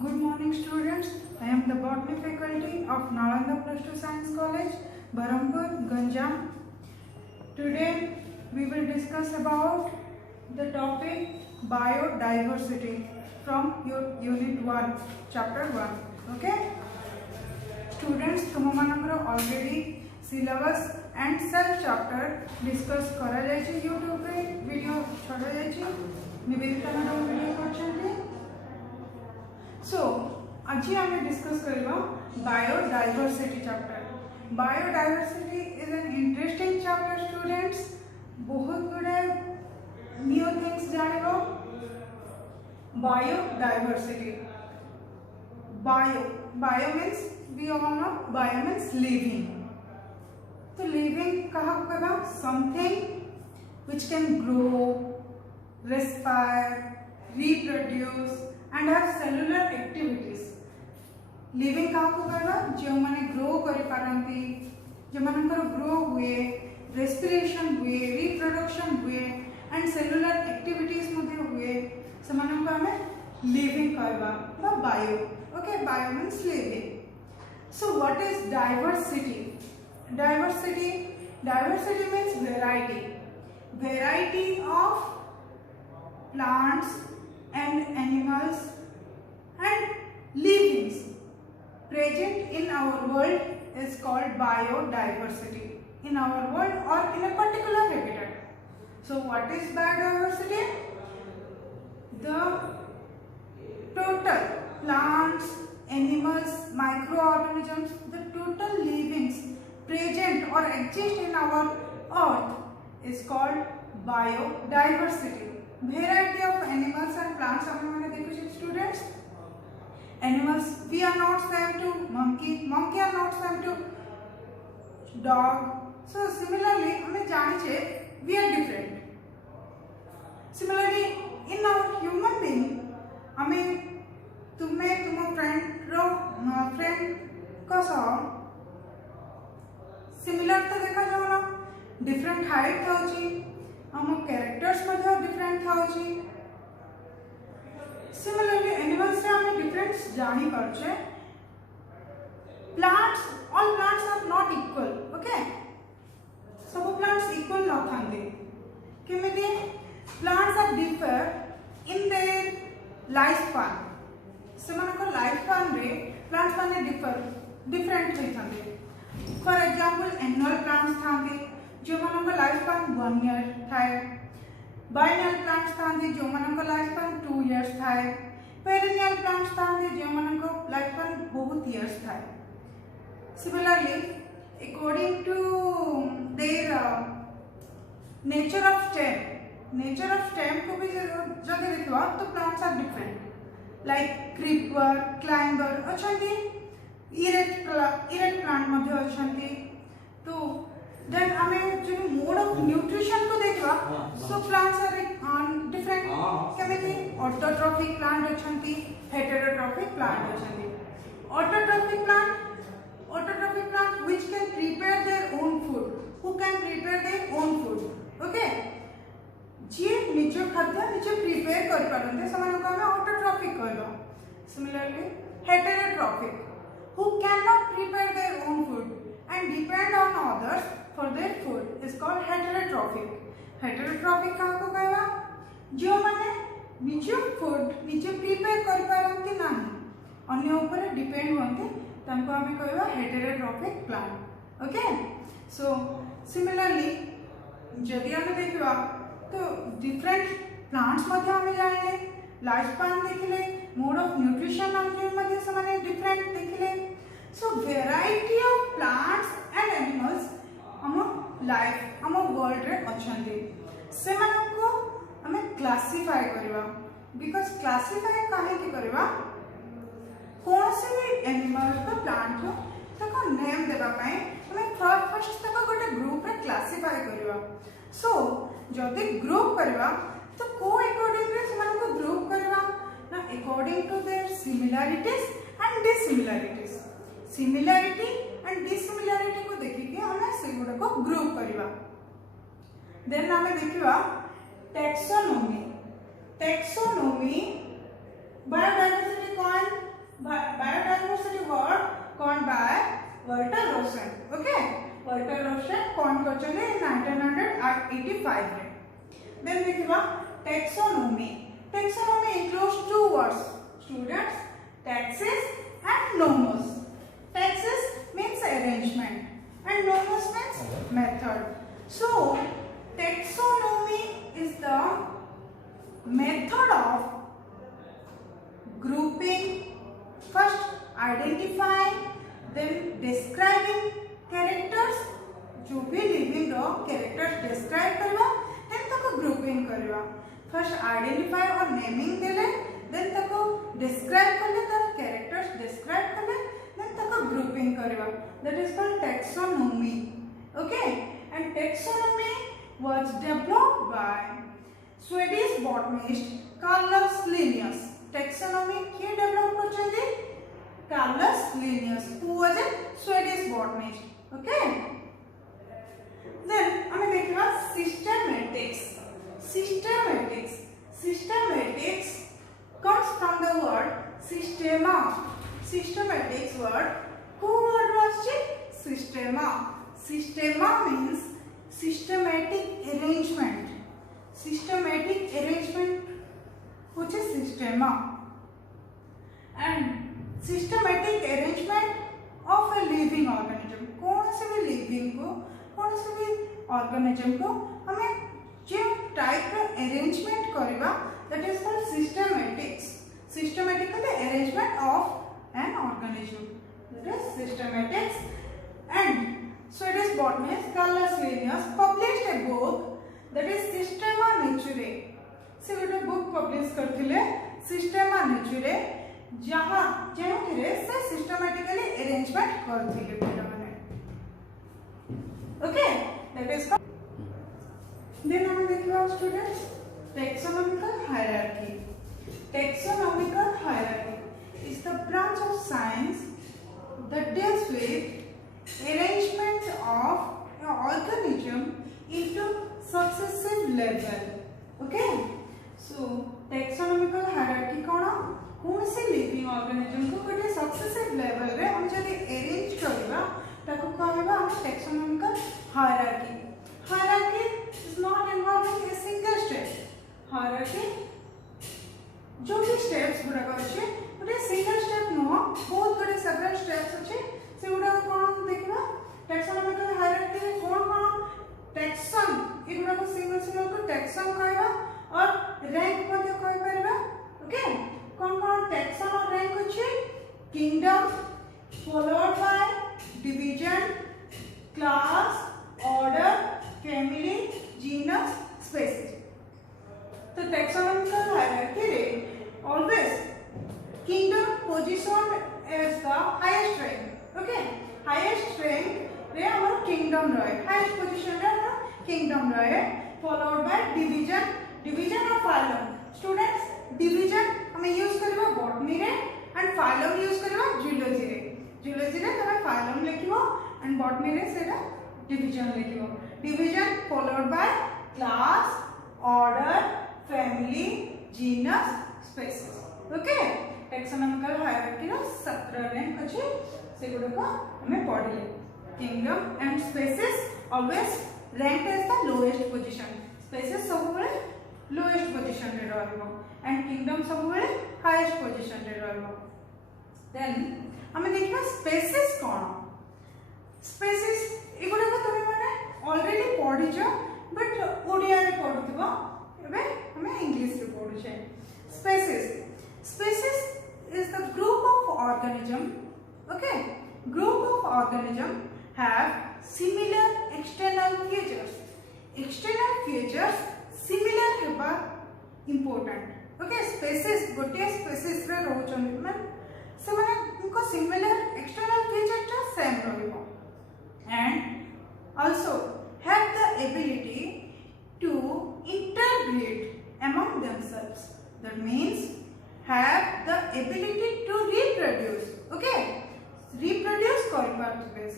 Good morning students. I am the botany faculty of Nalanda Plus 2 Science College, Barampur, Ganjam. Today we will discuss about the topic biodiversity from your unit 1, chapter 1. Okay? Students, तुम मानकर already syllabus and cell chapter discuss करा जायछि YouTube रे video छोड़ा जायछि Nivedita madam video करछन्ती. So, आज हमें discuss करिबा biodiversity chapter. Biodiversity is an interesting chapter students. बहुत गुडे न्यू थिंग्स जानिबो. Biodiversity. Bio means we all know bio means living. तो लिविंग कहा कहबा something which can grow, respire, reproduce and have cellular activities. Living क्या कहना जो माने ग्रो करि पारंती, जो मानकर ग्रो हुए, रेस्पिरेशन हुए, रिप्रोडक्शन हुए एंड सेलुलर एक्टिविटीज मध्ये हुए से मानन को हमें लिविंग कहबा बा bio. Okay, bio means living. So what is diversity? Diversity means variety of plants and animals and livings present in our world is called biodiversity. In our world or in a particular habitat. So what is biodiversity? The total plants, animals, microorganisms, the total livings present or exist in our earth is called biodiversity. Variety of animals and plants हमने देखो students. Animals, we are not same to monkey are not same to dog. So similarly हमें जाने चाहिए we are different. Similarly in our human being हमें तुम्हें तुम friend का सो similar तो देखा जाओ ना. Different height था जी, हम कैरेक्टर्स मध्ये डिफरेंट थाउची. सिमिलरली एनिमल्स से हम डिफरेंस जानी परछे. Plants, all plants are not equal. Okay, सब प्लांट्स इक्वल न थांदे. केमिति plants are differ in their life span. सेमानकर स्पान स्पान रे प्लांट्स माने डिफरेंट होई थांदे. फॉर एग्जांपल एनुअल प्लांट्स थांदे जो मानक लाइफ स्पान 1 ईयर थाए. बाइनियल प्लांट्स थांदे जो मानक लाइफ स्पान 2 इयर्स थाए. पेरिनियल प्लांट्स थांदे जो मानक लाइफ स्पान बहुत इयर्स थाए. Similarly according to their nature of stem को भी जगह देखिबा तो plants are different. Like creeper, climber अछंती, इरेक्ट प्लांट मध्ये अछंती. तो then हमें जो मोड ऑफ न्यूट्रिशन को देखा सो प्लांट्स आर डिफरेंट. केमिति ऑटोट्रॉफिक प्लांट अछंती, हेटेरोट्रॉफिक प्लांट अछंती. Autotrophic plant which can prepare their own food, who can prepare their own food. Okay, जे निज खाद्य निजे प्रिपेयर कर पारंते समान को हमें ऑटोट्रॉफिक कहबा. Similarly heterotrophic who cannot prepare their own food and depend on others for their food is called heterotrophic. Heterotrophic कहाँ को कहवा जो माने निज फूड निजे प्रिपेयर कर पारंती नाही, अन्य ऊपर डिपेंड होते तांको हमें कहवा heterotrophic plant. Okay, so similarly जदि हमें देखिबा तो डिफरेंट प्लांट्स मध्ये हमें जानले, लाइफ स्पान देखिले, मोड ऑफ न्यूट्रिशन मध्ये समान डिफरेंट देखिले. So variety of plants and animals हम लाइफ हम वर्ल्ड रे अछंती. से मानन को हमें क्लासिफाई करबा. बिकॉज़ क्लासिफाई काहे की करबा, कौन से भी एनिमल को प्लांट को तको नेम देबा पई हमें फर्स्ट तक गोटे ग्रुप रे क्लासिफाई करबा. सो जदि ग्रुप करबा तो को अकॉर्डिंग रे समान को ग्रुप करबा ना according to their similarities and dissimilarities. Similarity and dissimilarity को देखि के हमें से गुडा को ग्रुप करबा. देन हमें देखिबा टैक्सोनॉमी. बायोडाइवर्सिटी कौन 185 रे देन देखिबा taxonomy taxonomy includes two words students taxes and nomos taxes means arrangement and nomos means method so taxonomy is the method of grouping first identifying then describing characters जो भी living रो characters describe करवा then तको grouping करवा first identify और naming देले then तको describe करले तार कैरेक्टर्स डिस्क्राइब करले देन तको ग्रुपिंग करवा that is called taxonomy okay and taxonomy was developed by Swedish botanist Carolus Linnaeus taxonomy के डेवलप करछन्ती Carolus Linnaeus who was a Swedish botanist okay then हमें देखना systematics comes from the word systema systematics word who word was systema means systematic arrangement which is systema and systematic arrangement of a living organism कौन से भी living को कौन से भी organism को हमें जो टाइप रो अरेंजमेंट करबा that is called systematically arrangement of an organism that is systematics and Swedish botanist Carolus Linnaeus published a book that is Systema Naturae से गोटे बुक पब्लिश करथिले सिस्टेमा नेचुरे जहां जेउथिरे से सिस्टमैटिकली अरेंजमेंट करथिले पिलाने okay that is called then हम देखिए students taxonomical hierarchy is the branch of science that deals with arrangement of an organism into successive level okay so taxonomical hierarchy कौन से living organism को गोटे successive level रे हम जदि arrange करबा ताको कहबा हम taxonomical hierarchy is not involving a single step hierarchy जो भी steps गुडा अछि गोटे single step नो बहुत गुडे several steps अछि से गुडा कोन देखबा taxonomical hierarchy रे कोन taxon ए गुडा को single को taxon कहबा और rank मध्ये कहि परबा ओके कोन taxon और rank अछि kingdom followed by division class order family genus species तो taxonomical hierarchy रे always kingdom positioned as the highest rank okay highest rank रे हमर kingdom रहे highest position रे हमर kingdom रहे followed by division और phylum students division हमें यूज करबा botany रे and phylum यूज करबा zoology रे तमे phylum लिखिबो and botany रे सेटा division लिखिबो division followed by class order family genus species okay taxonomical hierarchy row 17 rank अछि से गुड को हमें पढिले kingdom and species always ranked as the lowest position species सब बेले lowest position रे रहबो and kingdom सब बेले highest position रे रहबो then हमें देखिबा स्पेसिस कोन स्पेसिस एगुडा को तुम माने ऑलरेडी पढि छ बट ओडिया रे पढुतबो एबे हमें इंग्लिश रे पढु छै spaces is the group of organism okay group of organism have similar external features similar हेबा important okay species गोटे species रे रहउछन मतलब से माने उनको similar external feature टा same रहइबो and also have the ability to interbreed among themselves that means have the ability to reproduce okay reproduce kori parbe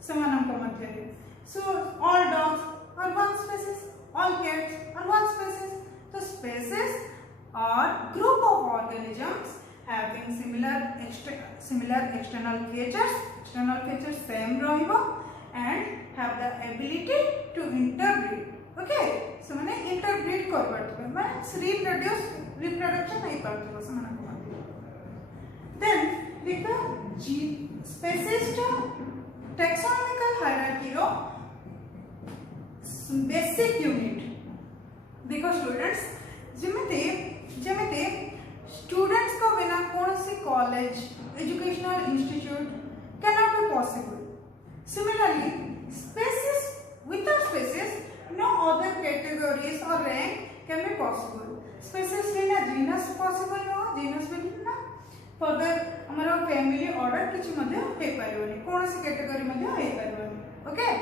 semananko madhyare so all dogs are one species all cats are one species so species are group of organisms having similar external features same rahibo and have the ability to interbreed okay से माने interbreed कर पारथबे माने reproduction नहीं पारथबो से माने then देखो जी species taxonomical hierarchy रो बेसिक यूनिट देखो स्टूडेंट्स जेमिते जेमिते स्टूडेंट्स को बिना कौन सी college educational institute cannot be possible. Similarly, species without species, no other categories or rank can be possible. Species बिना genus possible no, genus बिना further हमारा family order किसी मध्य हे परिवानी, कौन सी category मध्य हे परिवानी, okay?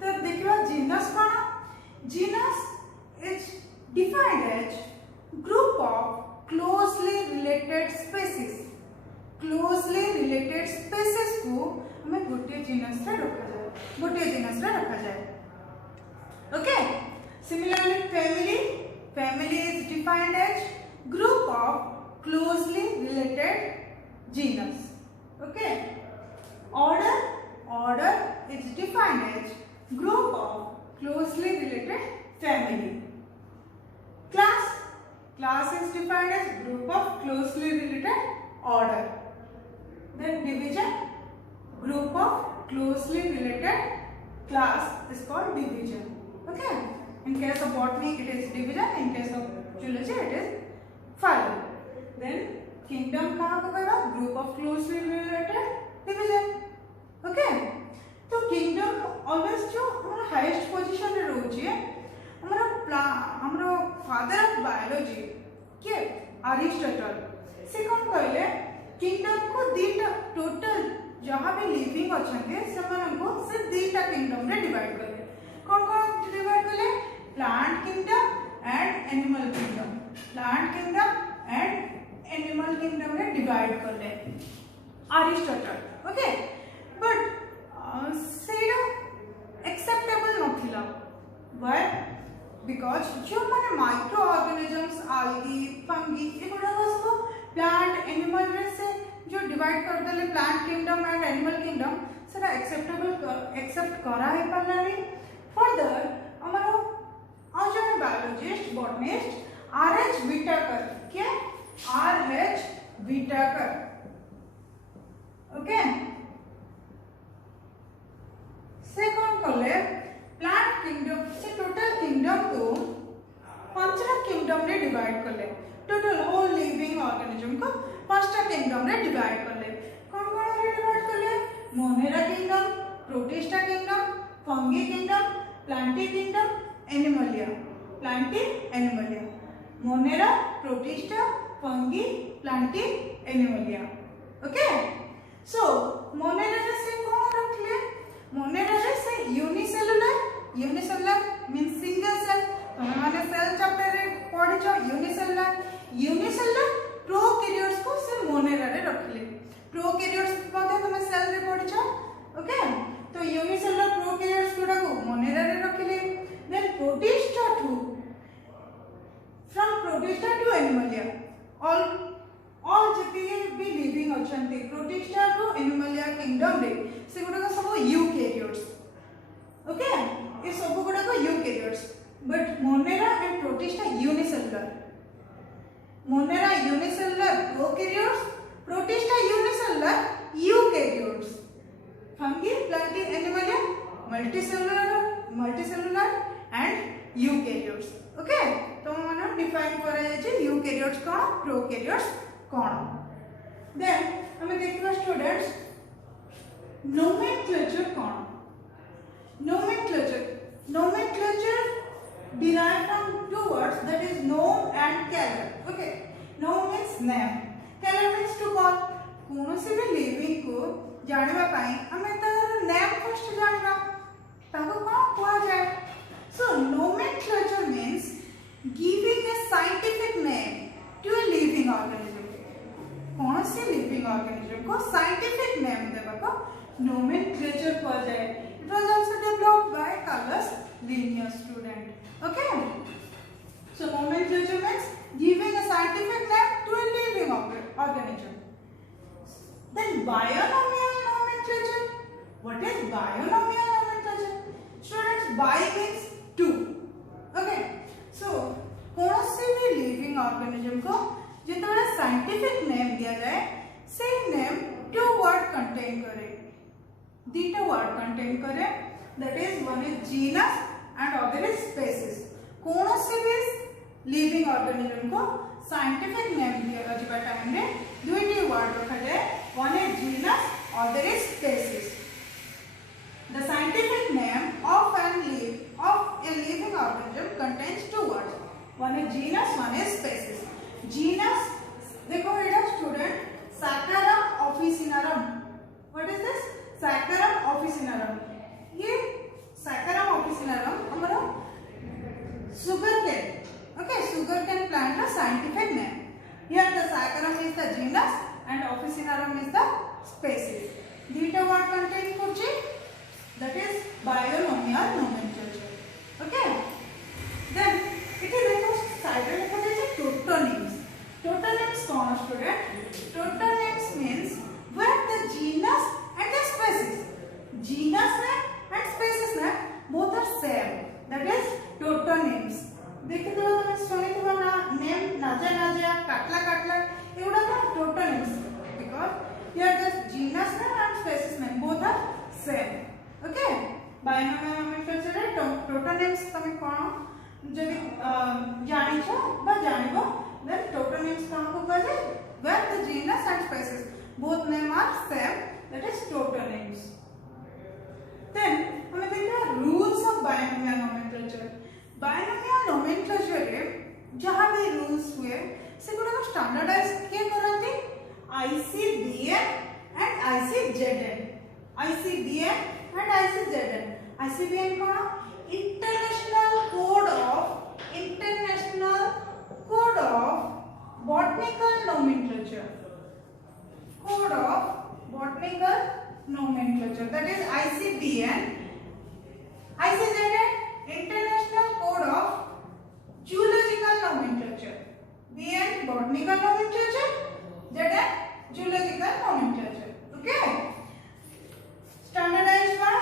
तो देखिए genus कौन? Genus is defined as group of closely related species. Closely related species को हमें गोटे जीनस रे रखा जाए okay similarly family is defined age group of closely related genus okay order is defined age group of closely related family class is defined age group of closely related order. Then division, group of closely related class is called division. Okay. In case of botany, it is division. In case of zoology, it is phylum. Then kingdom कहाँ को कहेगा? Group of closely related division. Okay. तो kingdom always जो हमारा highest position रे रोची है, हमारा father of biology के Aristotle से कौन कहले किंगडम को दीटा टोटल जहाँ भी लिविंग अछंते सेमान को से दीटा किंगडम रे डिवाइड करले कौन कौन डिवाइड करले plant kingdom and animal kingdom रे डिवाइड करले अरिस्टोटल ओके बट सेडा एक्सेप्टेबल नथिला व्हाई बिकॉज जो माने माइक्रो ऑर्गेनिजम्स आल्गी फंगी एगुडा सब प्लांट एनिमल रे से जो डिवाइड कर देले plant kingdom and animal kingdom सेटा एक्सेप्ट करा है पालानी फर्दर हमारो आज जने बायोलॉजिस्ट बॉटनिस्ट आरएच व्हिटेकर के आरएच व्हिटेकर ओके से कौन करले प्लांट किंगडम से टोटल किंगडम को पांचटा किंगडम रे डिवाइड करले टोटल होल लिविंग ऑर्गेनिज्म को पांचटा किंगडम रे डिवाइड करले कौन रे डिवाइड करले Monera kingdom protista kingdom fungi kingdom Plantae kingdom Animalia Monera protista fungi Plantae Animalia okay so Monera से कौन रखले मोनेरा से यूनिसेलुलर मींस सिंगल सेल तमे माने सेल चैप्टर रे पढ़ी छ यूनिसेलुलर प्रोकैरियोट्स को से मोनेरा रे रखले प्रोकैरियोट्स पते तमे सेल रे पढ़ी छ ओके तो यूनिसेलुलर प्रोकैरियोट्स कोडा को मोनेरा रे रखले then Protista to Animalia all जितने भी लिविंग अछंती प्रोटिस्टा टू एनिमलिया किंगडम रे से गुडा सब यूकैरियोट्स ओके ये सब गुडा को eukaryotes but Monera and protista unicellular prokaryotes protista unicellular eukaryotes fungi Plantae Animalia multicellular and eukaryotes okay तो माने डिफाइन करा जाय छै यूकैरियोट्स कोन प्रोकैरियोट्स कोन देन हमें देखिबा students nomenclature cone nomenclature derived from two words that is nome and calor okay nome means name calor means to call कोनो से भी लिविंग को जानबा पई हमें तार नेम फर्स्ट जानबा ताको कोन कोआ जाय सो nomenclature means giving a scientific name to a living organism कौन से लिविंग ऑर्गेनिज्म को साइंटिफिक नेम देबा को nomenclature कोआ जाय It was also developed by Carlos Linnaeus student. Okay. So nomenclature means giving a scientific name to a living organism. Then binomial nomenclature. What is binomial nomenclature? Students, bi means two. Okay so कौन से भी living organism को जितने scientific name दिया जाए से name to word contain करे, दीटा word contain करे, that is one is genus and other is species. कौन से भी लिविंग ऑर्गेनिज्म को साइंटिफिक नेम दिया जाए टाइम रे दुईटी वर्ड रखा जाए, one is genus other is species. The scientific name of a living organism contains two words. One is genus, one is species. Genus, देखो इधर student, Saccharum officinarum. What is this? Saccharum officinarum. ये Saccharum officinarum हमारा sugarcane. Okay, sugarcane plant का scientific name. Here the Saccharum is the genus and officinarum is the species. Theta word contain कुछ that is binomial nomenclature. Okay, then it is like side लिखा जाए totonyms. Totonyms कौन student? Totonyms means where the genus and the species, genus name and species name both are same, that is totonyms. देखिए तो तुम सुनी तो ना name नाजा नाजा काटला काटला ये उड़ा ना totonyms because here the genus name and species name both are same. Okay binomial nomenclature रे टोटोनिम्स तमे कोन जदि जानि छ बा जानिबो देन टोटोनिम्स काको कहले where the genus and species both name are same, that is tautonyms. Then हमें देखा rules of binomial nomenclature. Binomial nomenclature रे जहां भी रूल्स हुए से गुडा स्टैंडर्डाइज के करंती ICBM and ICZN। ICBM and ICZN. ICBN कौन? International Code of Botanical Nomenclature. Code of Botanical Nomenclature. That is ICBN. ICZN, International Code of Zoological Nomenclature. BN, Botanical Nomenclature. ZN, Zoological Nomenclature. Okay. Standardized by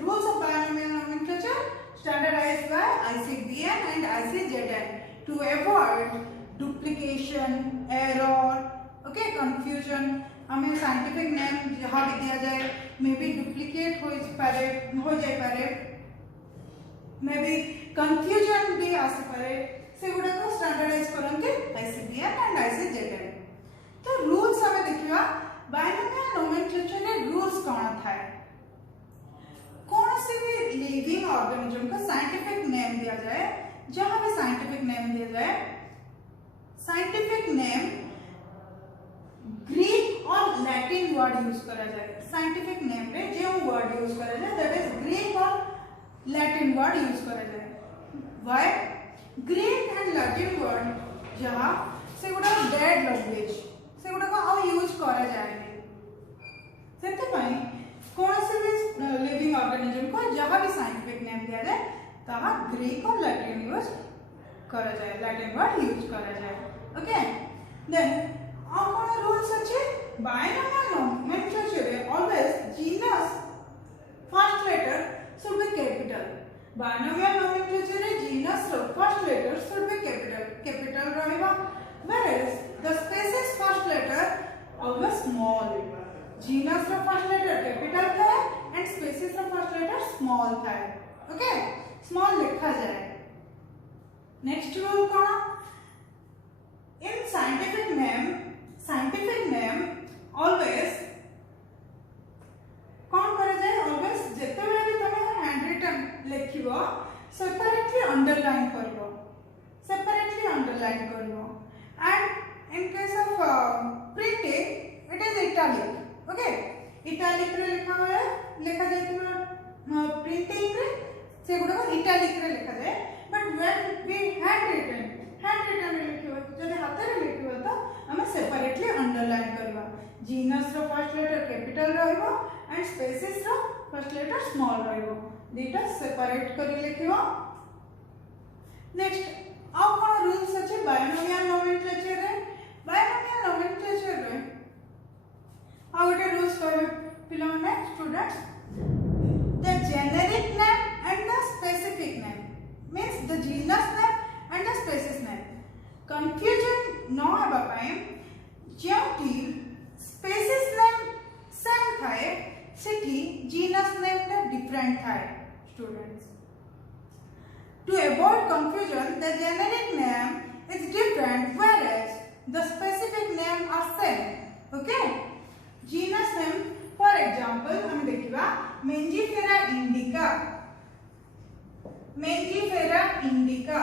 rules of binomial nomenclature, standardized by ICBM and ICZN to avoid duplication, error, okay, confusion. हमें scientific name जहाँ भी दिया जाए may be duplicate हो जाए पारे, may be confusion भी आ पारे, से गुड़ा को standardize करंते ICBM and ICZN। तो rules हमें देखिए binomial nomenclature ने rules कौन था है? कौन से भी लिविंग ऑर्गेनिज्म का साइंटिफिक नेम दिया जाए, जहां भी साइंटिफिक नेम दिया जाए, साइंटिफिक नेम ग्रीक और लैटिन वर्ड यूज करा जाए। साइंटिफिक नेम रे जो वर्ड यूज करा जाए दैट इज ग्रीक और लैटिन वर्ड यूज करा जाए। Why? Greek and Latin word जहां से गुडा डेड लैंग्वेज से गुडा को अब यूज करा जाए, सेते पई कौन से भी लिविंग ऑर्गेनिज्म को जहां भी साइंटिफिक नेम दिया जाए तहां ग्रीक और लैटिन यूज करा जाए, लैटिन वर्ड यूज करा जाए। ओके देन और कौन रूल्स अछि? बायोनोमियल नोमेनक्लेचर रे always genus first letter should be capital. Binomial nomenclature रे जीनस रो first letter should be capital रहबा, whereas the species first letter always small। Genus रो फर्स्ट लेटर कैपिटल था and species रो first letter small था। Okay small लिखा जाए। Next rule कौन? इन साइंटिफिक नेम ऑलवेज कौन करे जाए? ऑलवेज जेते बेले भी तमे हैंड रिटन लिखिबो सेपरेटली अंडरलाइन करबो, and in case of printing it is italic. Okay italic रे लिखा जाए तुम प्रिंटिंग रे से गुडा को इटैलिक रे लिखा जाए, but when we hand written रे लिखिबो जदि हाथ रे लिखिबो तो हम सेपरेटली अंडरलाइन करबा। जीनस रो फर्स्ट लेटर कैपिटल रहइबो एंड स्पीशीज रो फर्स्ट लेटर स्मॉल रहइबो, दीटा सेपरेट करी लिखिबो। नेक्स्ट आउ कोन रूल्स अछि बायोनोमियल नोमेनक्लेचर रे? बायोनोमियल नोमेनक्लेचर रे आउ गोटे रूल्स कर पिला माने students, the generic name and the specific name. Different थाए students. To avoid confusion, the generic name is different whereas the specific name are same. Okay? Genus name, for example, हम देखिबा Mangifera indica. Mangifera indica.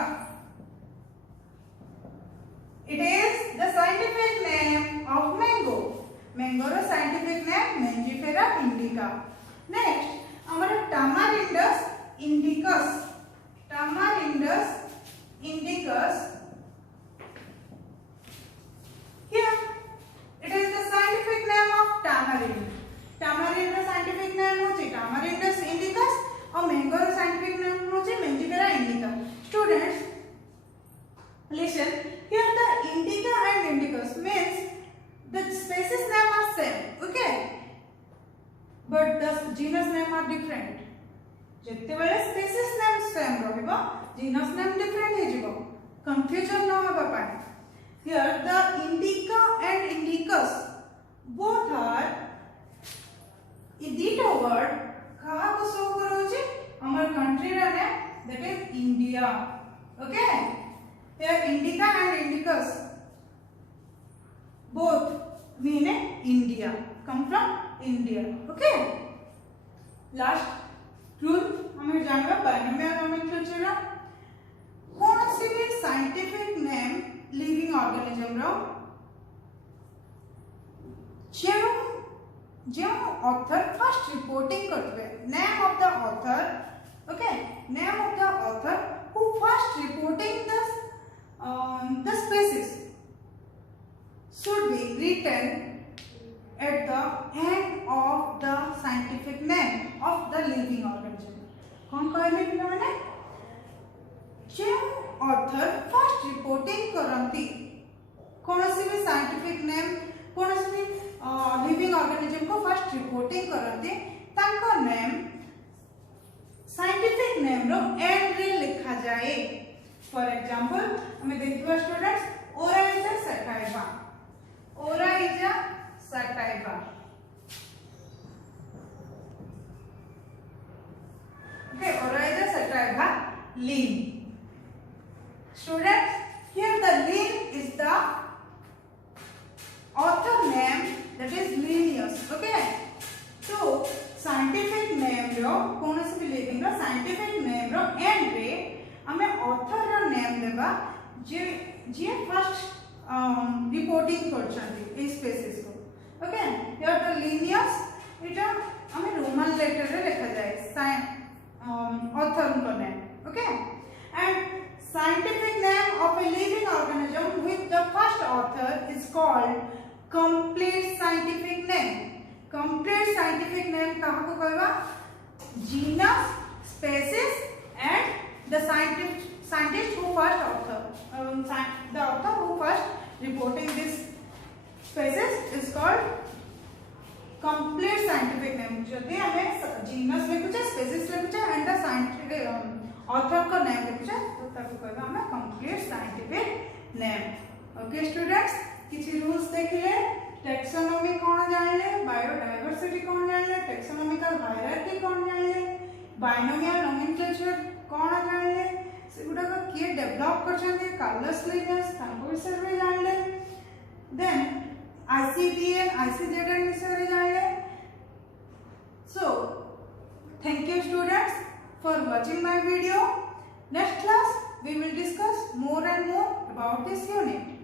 It is the scientific name of mango. Mango row scientific name Mangifera indica. Next, हमारा Tamarindus indicus. Tamarindus indicus. Here, it is the scientific name of tamarind. Tamarind row scientific name होची Tamarindus indicus और mango रो scientific name होची Mangifera indica. Students, listen. Here the indica and indicus means the species name are same. Okay, but the genus name are different. जेते बेले species name same रहइबो genus name different हे जिवो confusion न होबा पाए. Here the indica and indicus both are इ दीटा वर्ड कहा को शो करो छी हमर कंट्री रा name that is India. Okay, here indica and indicus both mean India, come from India. Okay, last rule हमें जानवा बाइनोमियल नोमेनक्लेचर रा कौन सी भी साइंटिफिक नेम लिविंग ऑर्गेनिज्म रो जो ऑथर फर्स्ट रिपोर्टिंग करते name of the author. Okay, name of the author who first reporting the species should be written at the end of the scientific name of the living organism. कौन कहले पिला माने जे author first reporting करंती कोनोसी भी scientific name कोनोसी भी लिविंग ऑर्गेनिज्म को फर्स्ट रिपोर्टिंग करंती तांको नेम साइंटिफिक नेम रो एंड रे लिखा जाए. फॉर एग्जांपल हमें देखिबा students Oryza sativa. Oryza sativa. Okay, Oryza sativa, Linn. Students, here the Linn is the author name, that is Linnaeus. Okay, so scientific name रो कौन से भी living रो scientific name रो end रे हमें author रो name देबा जे first reporting करछंती इस species को. Okay, here the Linnaeus इटा हमें रोमन लेटर रे लिखा जाए author का name. Okay, and scientific name of a living organism with the first author is called complete scientific name. Complete scientific name कहाँ को कहवा genus, species and the scientist who first author the author who first reporting this species is called complete scientific name. जदि हमें genus लिखुचे species लिखुचे and the scientific author का name लिखुचे तो ताको कहबा हमें complete scientific name. Okay students, किछि rules देखिले taxonomy कौन जानले, biodiversity कौन जानले, taxonomical hierarchy कौन जानले, binomial nomenclature कौन जानले, सेगुडा को किए डेवलप करछन्ते कार्लोस लिनियस ताको विषय रे जानले. Then ICDN, ICZN विषय जानले. So, thank you students for watching my video. Next class we will discuss more and more about this unit.